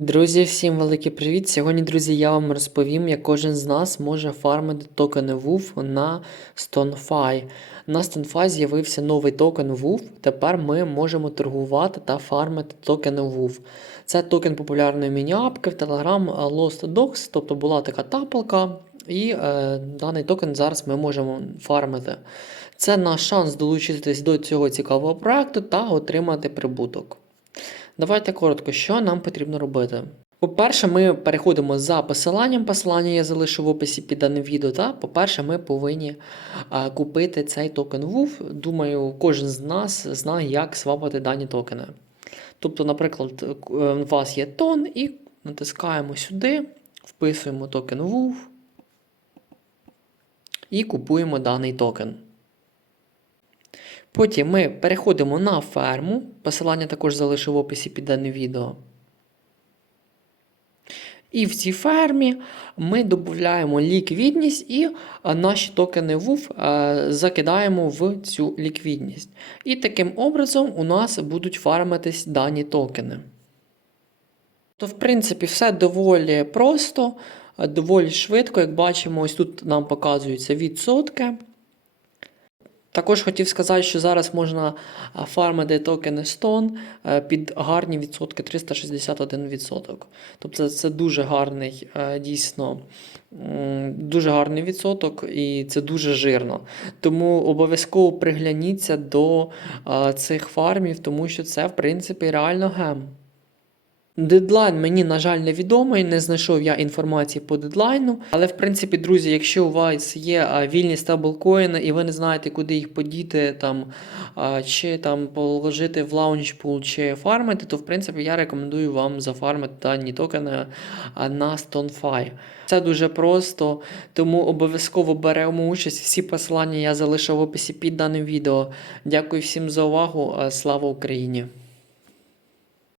Друзі, всім великий привіт! Сьогодні, друзі, я вам розповім, як кожен з нас може фармити токени WUF на StoneFi. На StoneFi з'явився новий токен WUF. Тепер ми можемо торгувати та фармити токени WUF. Це токен популярної міні-апки в Telegram Lost Dogs, тобто була така тапалка, і е, даний токен зараз ми можемо фармити. Це наш шанс долучитись до цього цікавого проекту та отримати прибуток. Давайте коротко, що нам потрібно робити. По-перше, ми переходимо за посиланням. Посилання я залишу в описі під даним відео. Та, по-перше, ми повинні купити цей токен WUF. Думаю, кожен з нас знає, як свапати дані токени. Тобто, наприклад, е, у вас є тон, і натискаємо сюди, вписуємо токен WUF і купуємо даний токен. Потім ми переходимо на ферму. Посилання також залишу в описі під даним відео. І в цій фермі ми додаємо ліквідність і наші токени WUF закидаємо в цю ліквідність. І таким образом у нас будуть фармитись дані токени. То, в принципі, все доволі просто, доволі швидко. Як бачимо, ось тут нам показуються відсотки. Також хотів сказати, що зараз можна фармити токени Stone е, під гарні відсотки 361%. Тобто це, дуже гарний, е, дійсно, дуже гарний відсоток і це дуже жирно. Тому обов'язково пригляніться до е, цих фармів, тому що це, в принципі, реально гем. Дедлайн мені, на жаль, невідомий, не знайшов я інформації по дедлайну. Але, в принципі, друзі, якщо у вас є вільні стаблкоїни і ви не знаєте, куди їх подіти, там, чи там положити в лаунчпул, чи фармити, то в принципі я рекомендую вам зафармити дані токени на StoneFi. Це дуже просто, тому обов'язково беремо участь. Всі посилання я залишив в описі під даним відео. Дякую всім за увагу. Слава Україні!